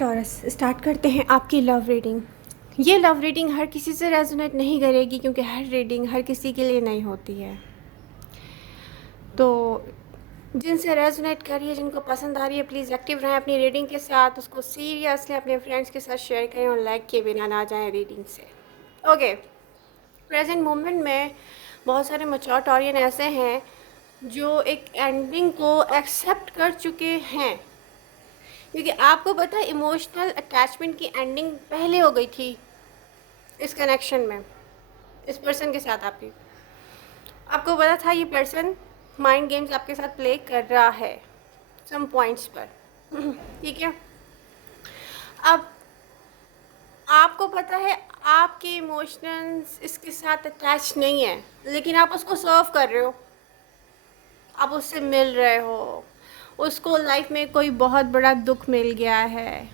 Taurus, start करते हैं आपकी लव रीडिंग। ये लव रीडिंग हर किसी से रेजोनेट नहीं करेगी क्योंकि हर रीडिंग हर किसी के लिए नहीं होती है। तो जिनसे रेजोनेट कर रही है, जिनको पसंद आ रही है, प्लीज़ एक्टिव रहें अपनी रीडिंग के साथ। उसको सीरियसली अपने फ्रेंड्स के साथ शेयर करें और लाइक किए बिना ना जाएं रीडिंग से। ओके, प्रेजेंट मोमेंट में बहुत सारे मैच्योर टॉरियन ऐसे हैं जो एक एंडिंग को एक्सेप्ट कर चुके हैं, क्योंकि आपको पता है इमोशनल अटैचमेंट की एंडिंग पहले हो गई थी इस कनेक्शन में, इस पर्सन के साथ आपको पता था ये पर्सन माइंड गेम्स आपके साथ प्ले कर रहा है सम पॉइंट्स पर। ठीक है, अब आपको पता है आपके इमोशंस इसके साथ अटैच नहीं है, लेकिन आप उसको सर्व कर रहे हो, आप उससे मिल रहे हो, उसको लाइफ में कोई बहुत बड़ा दुख मिल गया है,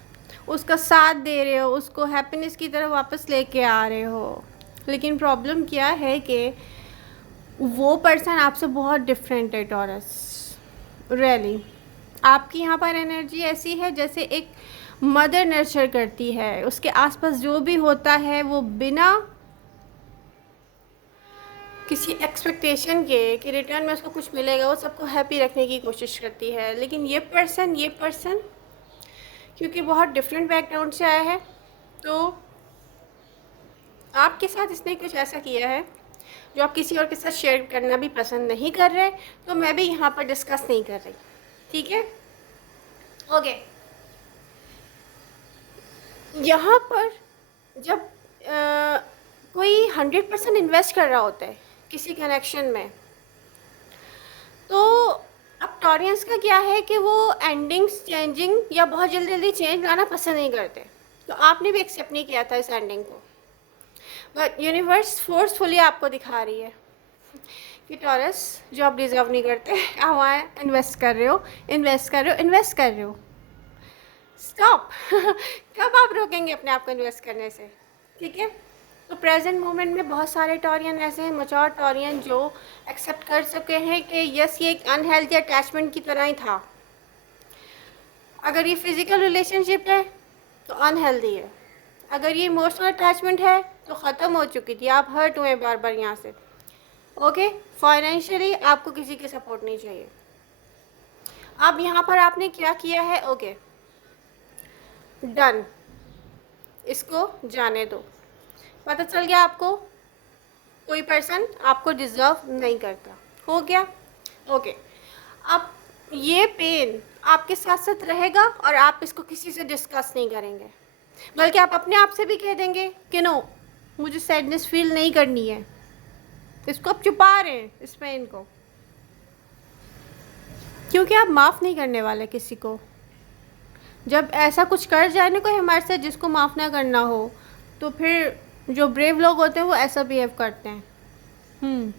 उसका साथ दे रहे हो, उसको हैप्पीनेस की तरफ वापस लेके आ रहे हो। लेकिन प्रॉब्लम क्या है कि वो पर्सन आपसे बहुत डिफरेंट है टॉरस। रियली आपकी यहाँ पर एनर्जी ऐसी है जैसे एक मदर नर्चर करती है, उसके आसपास जो भी होता है वो बिना किसी एक्सपेक्टेशन के कि रिटर्न में उसको कुछ मिलेगा, वो सबको हैप्पी रखने की कोशिश करती है। लेकिन ये पर्सन क्योंकि बहुत डिफरेंट बैकग्राउंड से आया है, तो आपके साथ इसने कुछ ऐसा किया है जो आप किसी और के साथ शेयर करना भी पसंद नहीं कर रहे, तो मैं भी यहाँ पर डिस्कस नहीं कर रही। ठीक है, ओके। यहाँ पर जब कोई 100% इन्वेस्ट कर रहा होता है किसी कनेक्शन में, तो अब टॉरियंस का क्या है कि वो एंडिंग्स चेंजिंग या बहुत जल्दी जल्दी चेंज लाना पसंद नहीं करते। तो आपने भी एक्सेप्ट नहीं किया था इस एंडिंग को, बट यूनिवर्स फोर्सफुली आपको दिखा रही है कि टॉरस जो आप डिज़र्व नहीं करते, आप वहाँ इन्वेस्ट कर रहे हो, इन्वेस्ट कर रहे हो। स्टॉप। कब आप रोकेंगे अपने आप को इन्वेस्ट करने से? ठीक है, तो प्रेजेंट मोमेंट में बहुत सारे टॉरियन ऐसे हैं, मैच्योर टॉरियन, जो एक्सेप्ट कर चुके हैं कि यस ये एक अनहेल्दी अटैचमेंट की तरह ही था। अगर ये फिज़िकल रिलेशनशिप है तो अनहेल्दी है, अगर ये इमोशनल अटैचमेंट है तो ख़त्म हो चुकी थी, आप हर्ट हुए बार बार यहाँ से। ओके, फाइनेंशियली आपको किसी की सपोर्ट नहीं चाहिए। अब यहाँ पर आपने क्या किया है? ओके, डन, इसको जाने दो। पता चल गया आपको कोई पर्सन आपको डिज़र्व नहीं करता, हो गया। ओके, अब ये पेन आपके साथ साथ रहेगा और आप इसको किसी से डिस्कस नहीं करेंगे, बल्कि आप अपने आप से भी कह देंगे कि नो, मुझे सैडनेस फील नहीं करनी है। इसको आप छुपा रहे हैं, इस पेन को, क्योंकि आप माफ़ नहीं करने वाले किसी को। जब ऐसा कुछ कर जाए ना कोई हमारे साथ जिसको माफ़ ना करना हो, तो फिर जो ब्रेव लोग होते हैं वो ऐसा बिहेव करते हैं।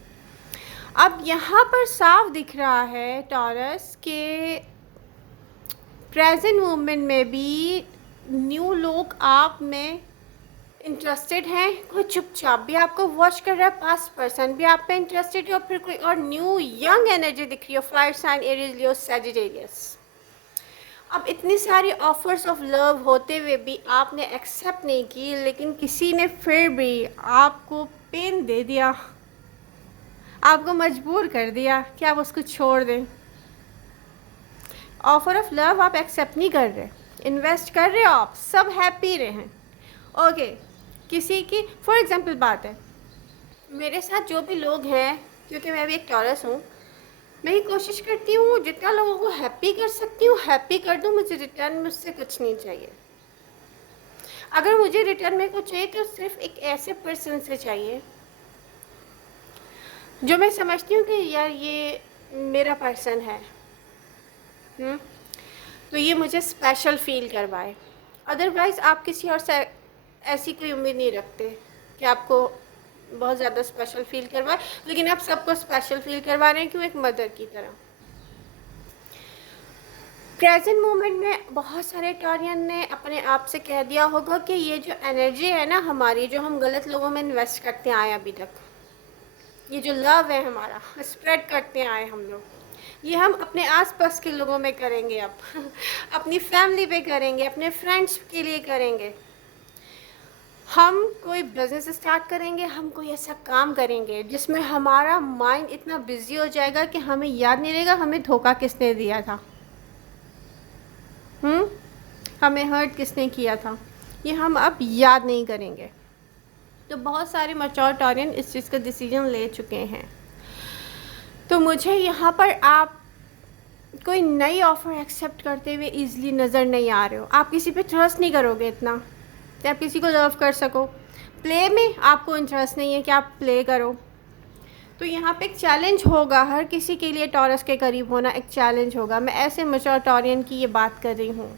अब यहाँ पर साफ दिख रहा है टॉरस के प्रेजेंट मोमेंट में भी न्यू लोग आप में इंटरेस्टेड हैं। कोई चुपचाप भी आपको वॉच कर रहा है, पास्ट पर्सन भी आप पे इंटरेस्टेड है, और फिर कोई और न्यू यंग एनर्जी दिख रही है, फायर साइन, एरीज, लियो, सजिटेरियस। अब इतनी सारी ऑफर्स ऑफ लव होते हुए भी आपने एक्सेप्ट नहीं की, लेकिन किसी ने फिर भी आपको पेन दे दिया, आपको मजबूर कर दिया कि आप उसको छोड़ दें। ऑफर ऑफ लव आप एक्सेप्ट नहीं कर रहे, इन्वेस्ट कर रहे हो आप, सब हैप्पी रहें। ओके, किसी की फॉर एग्जांपल बात है, मेरे साथ जो भी लोग हैं, क्योंकि मैं भी एक टॉरस हूँ, मैं ही कोशिश करती हूँ जितना लोगों को हैप्पी कर सकती हूँ हैप्पी कर दूँ, मुझे रिटर्न में उससे कुछ नहीं चाहिए। अगर मुझे रिटर्न में कुछ चाहिए तो सिर्फ एक ऐसे पर्सन से चाहिए जो मैं समझती हूँ कि यार ये मेरा पर्सन है, तो ये मुझे स्पेशल फील करवाए। अदरवाइज़ आप किसी और से ऐसी कोई उम्मीद नहीं रखते कि आपको बहुत ज़्यादा स्पेशल फील करवाए, लेकिन आप सबको स्पेशल फील करवा रहे हैं, क्यों? एक मदर की तरह। प्रेजेंट मोमेंट में बहुत सारे टॉरियन ने अपने आप से कह दिया होगा कि ये जो एनर्जी है ना हमारी, जो हम गलत लोगों में इन्वेस्ट करते आए अभी तक, ये जो लव है हमारा स्प्रेड करते आए हम लोग, ये हम अपने आस-पास के लोगों में करेंगे अब अपनी फैमिली पे करेंगे, अपने फ्रेंड्स के लिए करेंगे। हम कोई बिज़नेस स्टार्ट करेंगे, हम कोई ऐसा काम करेंगे जिसमें हमारा माइंड इतना बिज़ी हो जाएगा कि हमें याद नहीं रहेगा हमें धोखा किसने दिया था। हमें हर्ट किसने किया था, ये हम अब याद नहीं करेंगे। तो बहुत सारे मैच्योर टॉरियन इस चीज़ का डिसीजन ले चुके हैं। तो मुझे यहाँ पर आप कोई नई ऑफ़र एक्सेप्ट करते हुए ईज़िली नज़र नहीं आ रहे हो। आप किसी पे ट्रस्ट नहीं करोगे इतना कि आप किसी को लव कर सको। प्ले में आपको इंटरेस्ट नहीं है कि आप प्ले करो। तो यहाँ पे एक चैलेंज होगा, हर किसी के लिए टॉरस के करीब होना एक चैलेंज होगा। मैं ऐसे मैच्योर टॉरियन की ये बात कर रही हूँ।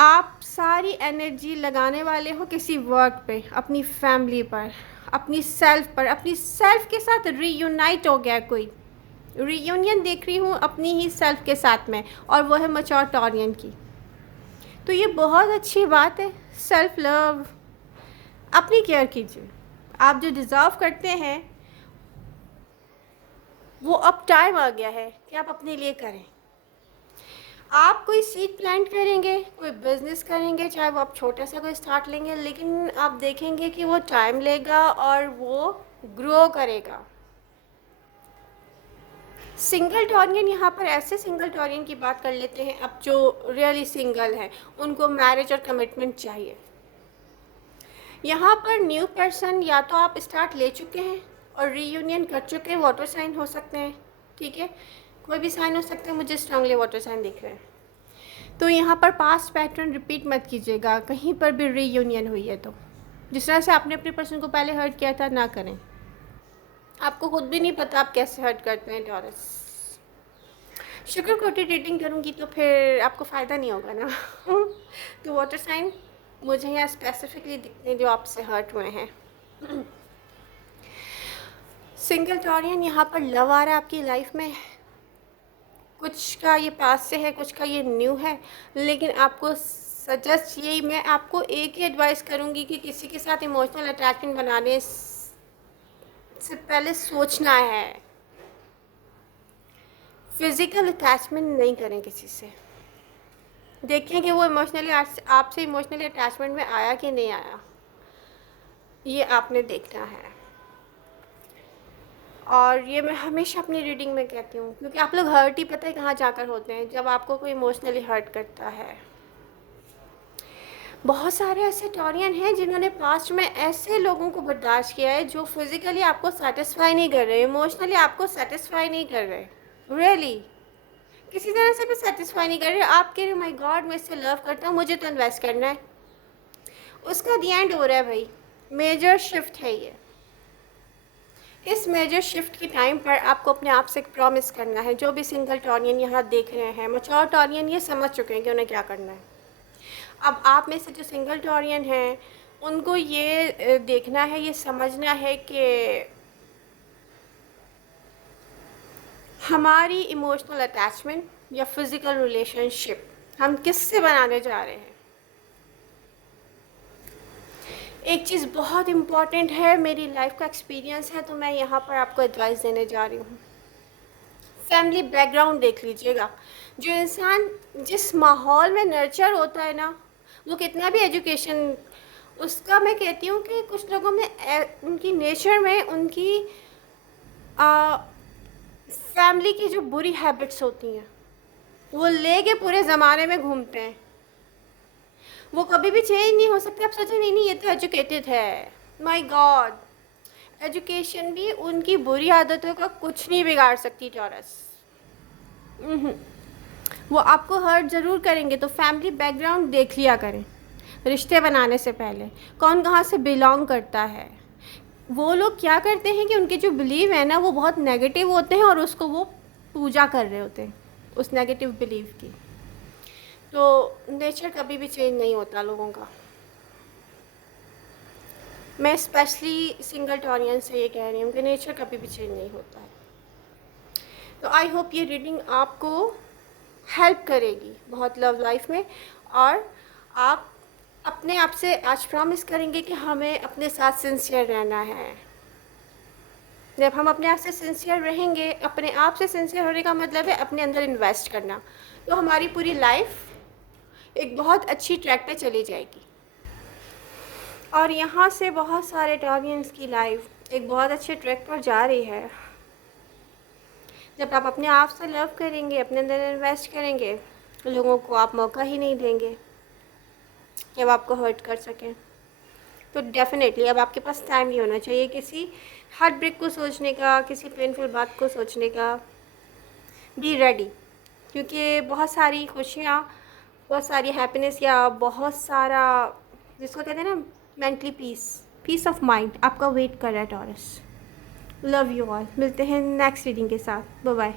आप सारी एनर्जी लगाने वाले हो किसी वर्क पे, अपनी फैमिली पर, अपनी सेल्फ पर। अपनी सेल्फ के साथ रीयूनाइट हो गया, कोई रीयूनियन देख रही हूँ अपनी ही सेल्फ के साथ में, और वो है मैच्योर टॉरियन की। तो ये बहुत अच्छी बात है। सेल्फ लव, अपनी केयर कीजिए। आप जो डिज़र्व करते हैं वो अब टाइम आ गया है कि आप अपने लिए करें। आप कोई सीड प्लांट करेंगे, कोई बिज़नेस करेंगे, चाहे वो आप छोटा सा कोई स्टार्ट लेंगे, लेकिन आप देखेंगे कि वो टाइम लेगा और वो ग्रो करेगा। सिंगल टॉरियन, यहाँ पर ऐसे सिंगल टॉरियन की बात कर लेते हैं अब जो रियली सिंगल हैं, उनको मैरिज और कमिटमेंट चाहिए। यहाँ पर न्यू पर्सन, या तो आप स्टार्ट ले चुके हैं और रीयूनियन कर चुके हैं, वाटर साइन हो सकते हैं, ठीक है, कोई भी साइन हो सकता है, मुझे स्ट्रांगली वाटर साइन दिख रहे हैं। तो यहाँ पर पास्ट पैटर्न रिपीट मत कीजिएगा कहीं पर भी रीयूनियन हुई है तो। जिस तरह से आपने अपने पर्सन को पहले हर्ट किया था, ना करें। आपको खुद भी नहीं पता आप कैसे हर्ट करते हैं टॉरस। शुगर कोटेड रेटिंग करूँगी तो फिर आपको फ़ायदा नहीं होगा ना तो वाटर साइन मुझे यहाँ स्पेसिफिकली दिखते हैं जो आपसे हर्ट हुए हैं। सिंगल टॉरियन, यहाँ पर लव आ रहा है आपकी लाइफ में। कुछ का ये पास से है, कुछ का ये न्यू है, लेकिन आपको सजेस्ट यही, मैं आपको एक ही एडवाइस करूँगी कि किसी के साथ इमोशनल अटैचमेंट बनाने से पहले सोचना है। फिज़िकल अटैचमेंट नहीं करें किसी से। देखें कि वो इमोशनली आपसे इमोशनली अटैचमेंट में आया कि नहीं आया, ये आपने देखना है। और ये मैं हमेशा अपनी रीडिंग में कहती हूँ, क्योंकि आप लोग हर्ट ही पता है कहाँ जाकर होते हैं, जब आपको कोई इमोशनली हर्ट करता है। बहुत सारे ऐसे टॉरियन हैं जिन्होंने पास्ट में ऐसे लोगों को बर्दाश्त किया है जो फिज़िकली आपको सेटिस्फाई नहीं कर रहे, इमोशनली आपको सेटिस्फाई नहीं कर रहे, रियली किसी तरह से भी सेटिस्फाई नहीं कर रहे। आप कह रहे हो माय गॉड मैं इससे लव करता हूँ, मुझे तो इन्वेस्ट करना है, उसका दी एंड हो रहा है भाई। मेजर शिफ्ट है ये। इस मेजर शिफ्ट के टाइम पर आपको अपने आप से एक प्रॉमिस करना है। जो भी सिंगल टॉरियन यहाँ देख रहे हैं, मैच्योर टॉरियन ये समझ चुके हैं कि उन्हें क्या करना है। अब आप में से जो सिंगल टॉरियन हैं उनको ये देखना है, ये समझना है कि हमारी इमोशनल अटैचमेंट या फिज़िकल रिलेशनशिप हम किससे बनाने जा रहे हैं। एक चीज़ बहुत इम्पॉर्टेंट है, मेरी लाइफ का एक्सपीरियंस है, तो मैं यहाँ पर आपको एडवाइस देने जा रही हूँ। फैमिली बैकग्राउंड देख लीजिएगा। जो इंसान जिस माहौल में नर्चर होता है ना, वो कितना भी एजुकेशन, उसका मैं कहती हूँ कि कुछ लोगों में उनकी नेचर में उनकी फैमिली की जो बुरी हैबिट्स होती हैं वो लेके पूरे ज़माने में घूमते हैं। वो कभी भी चेंज नहीं हो सकते। आप सोचें नहीं नहीं ये तो एजुकेटेड है, माय गॉड, एजुकेशन भी उनकी बुरी आदतों का कुछ नहीं बिगाड़ सकती टॉरस। वो आपको हर्ट ज़रूर करेंगे, तो फैमिली बैकग्राउंड देख लिया करें रिश्ते बनाने से पहले, कौन कहाँ से बिलोंग करता है। वो लोग क्या करते हैं कि उनके जो बिलीव है ना वो बहुत नेगेटिव होते हैं और उसको वो पूजा कर रहे होते हैं उस नेगेटिव बिलीव की। तो नेचर कभी भी चेंज नहीं होता लोगों का। मैं स्पेशली सिंगल टॉरियन से ये कह रही हूँ कि नेचर कभी भी चेंज नहीं होता है। तो आई होप ये रीडिंग आपको हेल्प करेगी बहुत लव लाइफ में, और आप अपने आप से आज प्रॉमिस करेंगे कि हमें अपने साथ सिंसियर रहना है। जब हम अपने आप से सिंसियर रहेंगे, अपने आप से सिंसियर होने का मतलब है अपने अंदर इन्वेस्ट करना, तो हमारी पूरी लाइफ एक बहुत अच्छी ट्रैक पे चली जाएगी। और यहाँ से बहुत सारे इटालियंस की लाइफ एक बहुत अच्छे ट्रैक पर जा रही है। जब आप अपने आप से लव करेंगे, अपने अंदर इन्वेस्ट करेंगे, लोगों को आप मौका ही नहीं देंगे कि अब आपको हर्ट कर सकें। तो डेफ़िनेटली अब आपके पास टाइम नहीं होना चाहिए किसी हार्ट ब्रेक को सोचने का, किसी पेनफुल बात को सोचने का। बी रेडी, क्योंकि बहुत सारी खुशियाँ, बहुत सारी हैप्पीनेस या बहुत सारा जिसको कहते हैं ना mentally peace, peace of mind आपका वेट कर रहा है टॉरस। Love you all. मिलते हैं नेक्स्ट रीडिंग के साथ। Bye bye.